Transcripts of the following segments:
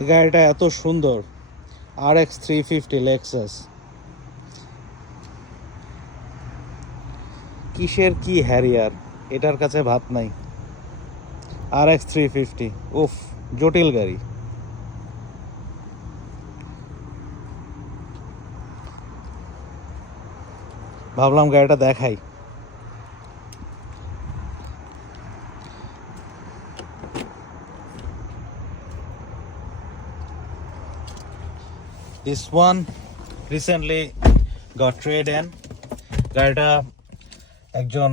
এই গাড়িটা এত সুন্দর, RX 350 লেক্সাস। কিসের কি হ্যারিয়ার, এটার কাছে ভাত নাই। RX 350, উফ, জটিল গাড়ি। ভাবলাম গাড়িটা দেখাই। This one recently got trade in. গাড়িটা একজন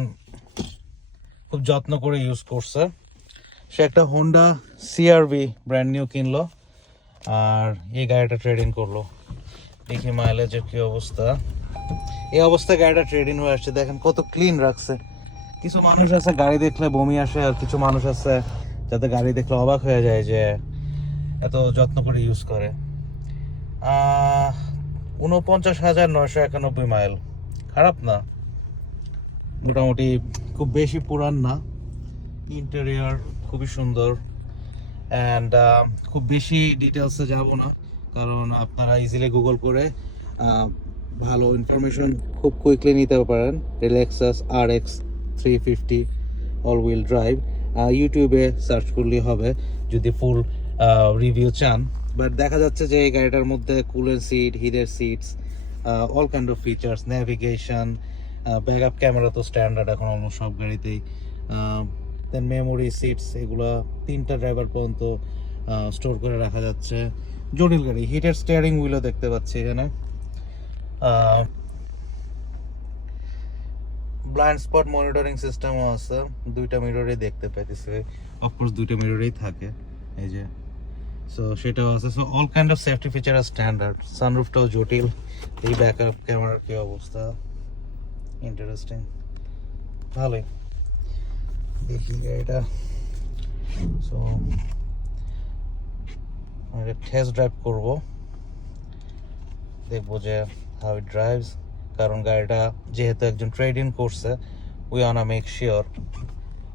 খুব যত্ন করে ইউজ করছে। সে একটা হোন্ডা CR-V ব্র্যান্ড নিউ কিনলো, আর এই গাড়িটা ট্রেড ইন করলো। দেখি মাইলেজের কি অবস্থা। এই অবস্থায় গাড়িটা ট্রেড ইন হয়ে আসছে। দেখেন কত ক্লিন রাখছে। কিছু মানুষ আছে গাড়ি দেখলে বমি আসে, আর কিছু মানুষ আছে যাতে গাড়ি দেখলে অবাক হয়ে যায় যে এত যত্ন করে ইউজ করে। 49,991 মাইল, খারাপ না, মোটামুটি খুব বেশি পুরান না। ইন্টেরিয়র খুবই সুন্দর। অ্যান্ড খুব বেশি ডিটেলসে যাব না, কারণ আপনারা ইজিলি গুগল করে ভালো ইনফরমেশন খুব কুইকলি নিতে পারেন। Lexus RX 350 all wheel drive, ইউটিউবে সার্চ করলেই হবে যদি ফুল রিভিউ চান। বাট দেখা যাচ্ছে যে এই গাড়িটার মধ্যে cooler seat, heated seats, all kind of features, navigation, backup camera তো স্ট্যান্ডার্ড এখন অলমোস্ট সব গাড়িতেই। দেন মেমোরি সিটস, এগুলো 3টা ড্রাইভার পর্যন্ত স্টোর করে রাখা যাচ্ছে। জটিল গাড়ি। হিটের স্টিয়ারিং হুইলও দেখতে পাচ্ছি এখানে। ব্লাইন্ড স্পট মনিটরিং সিস্টেমও আছে, 2টা মিররেই দেখতে পাইতেছি। অফকোর্স 2টা মিররেই থাকে, এই যে। সো সেটাও আছে। So all kind of safety feature আর স্ট্যান্ডার্ড। সানরুফটাও জটিল। এই ব্যাকআপ ক্যামেরার কি অবস্থা, ইন্টারেস্টিং, ভালোই। দেখি গাড়িটা। সো আমি টেস্ট ড্রাইভ করব, দেখবো যে হাউ ইট ড্রাইভস। কারণ গাড়িটা যেহেতু একজন ট্রেড ইন করছে, we ওয়ান্না make sure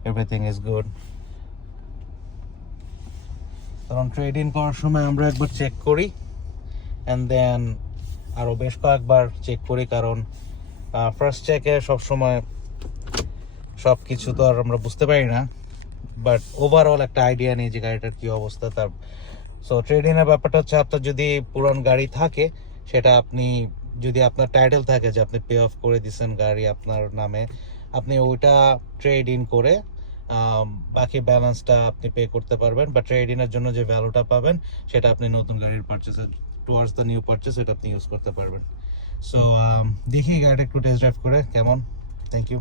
everything is good. কারণ ট্রেড ইন করার সময় আমরা একবার চেক করি, অ্যান্ড দেন আরও বেশ কয়েকবার চেক করি, কারণ ফার্স্ট চেকে সবসময় সব কিছু তো আর আমরা বুঝতে পারি না, বাট ওভারঅল একটা আইডিয়া নেই যে গাড়িটার কী অবস্থা তার। সো ট্রেড ইনের ব্যাপারটা হচ্ছে, আপনার যদি পুরান গাড়ি থাকে, সেটা আপনি যদি আপনার টাইটেল থাকে যে আপনি পে অফ করে দিচ্ছেন গাড়ি আপনার নামে, আপনি ওইটা ট্রেড ইন করে বাকি ব্যালেন্সটা আপনি পে করতে পারবেন। বা ট্রেড ইনের জন্য যে ভ্যালুটা পাবেন, সেটা আপনি নতুন গাড়ির পারচেসে, টুয়ার্ডস দ্য নিউ পারচেস, এটা আপনি ইউজ করতে পারবেন। সো দেখি গাড়িটা একটু টেস্ট ড্রাইভ করে কেমন। Thank you.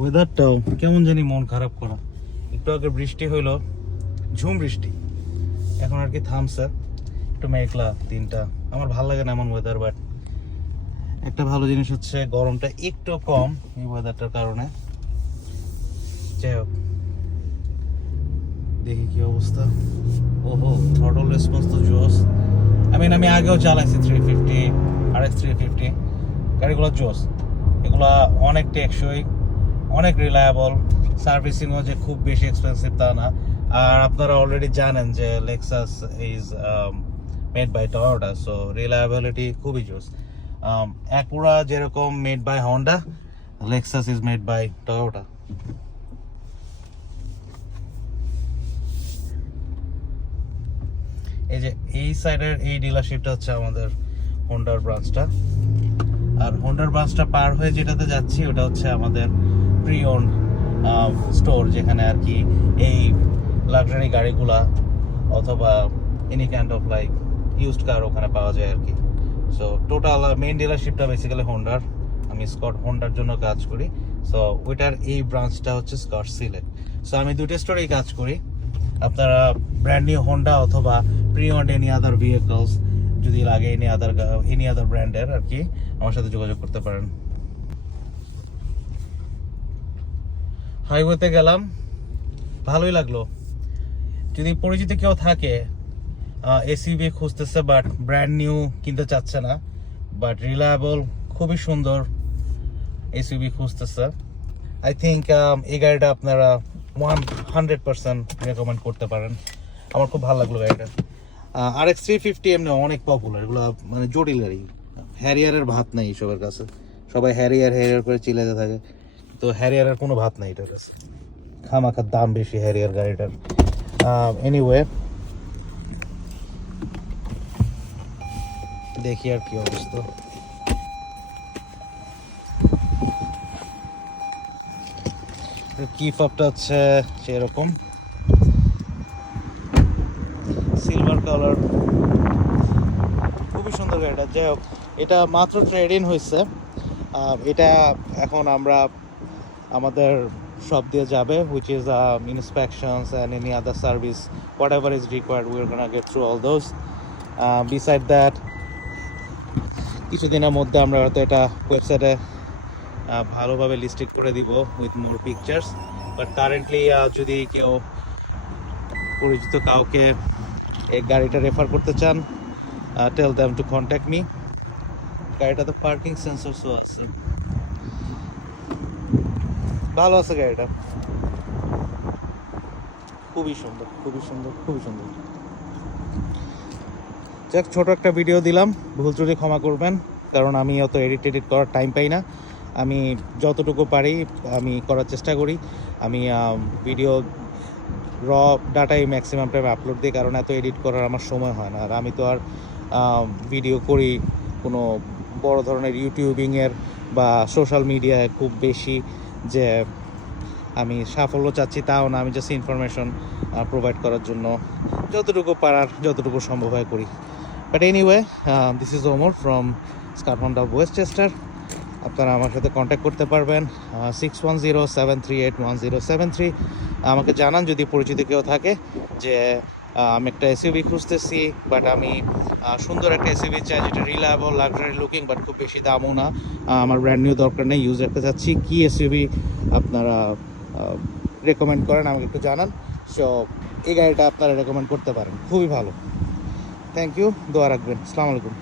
ওয়েদারটাও কেমন জানি মন খারাপ করা। একটু আগে বৃষ্টি হইলো, ঝুম বৃষ্টি, এখন আর কি থামছে, একটু মেঘলা দিনটা। আমার ভালো লাগে না এমন ওয়েদার, বাট একটা ভালো জিনিস হচ্ছে গরমটা একটু কম এই ওয়েদারটার কারণে। যাই হোক, দেখি কি অবস্থা। ওহো, থ্রটল রেসপন্স তো জোস। আমি আগেও চালাইছি 350, RX 350, গাড়িগুলো জোস। এগুলা অনেক টেকসই, অনেক রিলায়েবল। সার্ভিসিংও যে খুব বেশি এক্সপেন্সিভ তা না। আর আপনারা অলরেডি জানেন যে Lexus is made by Toyota, so reliability খুবই জোস। অ্যাকুরা যেরকম made by Honda, Lexus is made by Toyota. এই যে এই সাইডের এই ডিলারশিপটা হচ্ছে আমাদের হোন্ডার ব্রাঞ্চটা, আর হোন্ডার ব্রাঞ্চটা পার হয়ে যেটাতে যাচ্ছি ওটা হচ্ছে আমাদের প্রি ওন্ড স্টোর, যেখানে আর কি এই লাক্সারি গাড়িগুলা অথবা any kind of like used car ওখানে পাওয়া যায় আর কি। সো টোটাল মেইন ডিলারশিপটা বেসিক্যালি হোন্ডার। আমি স্কট হোন্ডার জন্য কাজ করি। সো ওইটার এই ব্রাঞ্চটা হচ্ছে স্কট সিলেক্ট। সো আমি দুটো স্টোরেই কাজ করি। আপনারা ব্র্যান্ড নিউ হোন্ডা অথবা pre owned any other vehicles যদি লাগে এনি আদার ব্র্যান্ডের আর কি, আমার সাথে যোগাযোগ করতে পারেন। হাইওয়েতে গেলাম, ভালোই লাগলো। যদি পরিচিত কেউ থাকে এসইউভি খুঁজতেছে বাট ব্র্যান্ড নিউ কিনতে চাচ্ছে না, বাট রিলায়েবল খুবই সুন্দর এসইউভি খুঁজতেছে, আই থিঙ্ক এই গাড়িটা আপনারা 100% রেকমেন্ড করতে পারেন। আমার খুব ভালো লাগলো গাড়িটা। RX 350 এমনি অনেক পপুলার, এগুলো মানে জটিলেরই, হ্যারিয়ারের ভাত নাই এইসবের কাছে। সবাই হ্যারিয়ার করে চিল্লাতে থাকে, তো হ্যারিয়ারের কোনো ভাত নাই এটার কাছে, খামাখার দাম বেশি হ্যারিয়ার গাড়িটার। এনিওয়ে, দেখি আর কি অবস্থা। কি ফবটা হচ্ছে সেরকম সিলভার কালার, খুবই সুন্দর গাড়িটা। যাই হোক, এটা মাত্র ট্রেড ইন হয়েছে। এটা এখন আমরা আমাদের শপ দিয়ে যাবে, which is inspections and any other service, whatever is required, we're gonna get through all those. Beside that, কিছুদিনের মধ্যে আমরা হয়তো এটা ওয়েবসাইটে ভালোভাবে লিস্টিং করে দিব with more pictures. But currently যদি কেউ পরিচিত কাউকে এই গাড়িটা রেফার করতে চান, tell them to contact me. গাড়িটাতে পার্কিং সেন্সরসও আছে, ভালো আছে গাড়িটা, খুবই সুন্দর, খুবই সুন্দর, খুবই সুন্দর। যাক, ছোট একটা ভিডিও দিলাম, ভুল ত্রুটি ক্ষমা করবেন, কারণ আমি অত এডিট করার টাইম পাই না। আমি যতটুকু পারি আমি করার চেষ্টা করি। আমি ভিডিও র ডাটাই ম্যাক্সিমাম টাইম আপলোড দিই, কারণ এত এডিট করার আমার সময় হয় না। আর আমি তো আর ভিডিও করি কোনো বড় ধরনের ইউটিউবিংয়ের বা সোশ্যাল মিডিয়ায় খুব বেশি যে আমি সাফল্য চাচ্ছি তাও না। আমি জাস্ট ইনফরমেশন প্রোভাইড করার জন্য যতটুকু পারার, যতটুকু সম্ভব হয় করি। But anyway, this is Omar from scar Honda Westchester. আপনারা আমার সাথে কন্ট্যাক্ট করতে পারবেন 6107381073। আমাকে জানান যদি পরিচিত কেউ থাকে যে আমি একটা এসইউভি খুঁজতেছি, বাট আমি সুন্দর একটা এসইউভি চাই যেটা রিলায়েবল, লাক্সারি লুকিং, বাট খুব বেশি দামও না। আমার ব্র্যান্ড নিউ দরকার নেই, ইউজ রাখতে চাচ্ছি। কি এসইউভি আপনারা রেকমেন্ড করেন আমাকে একটু জানান। সো এই গাড়িটা আপনারা রেকমেন্ড করতে পারেন, খুবই ভালো। থ্যাংক ইউ, দোয়া রাখবেন। আসসালামু আলাইকুম।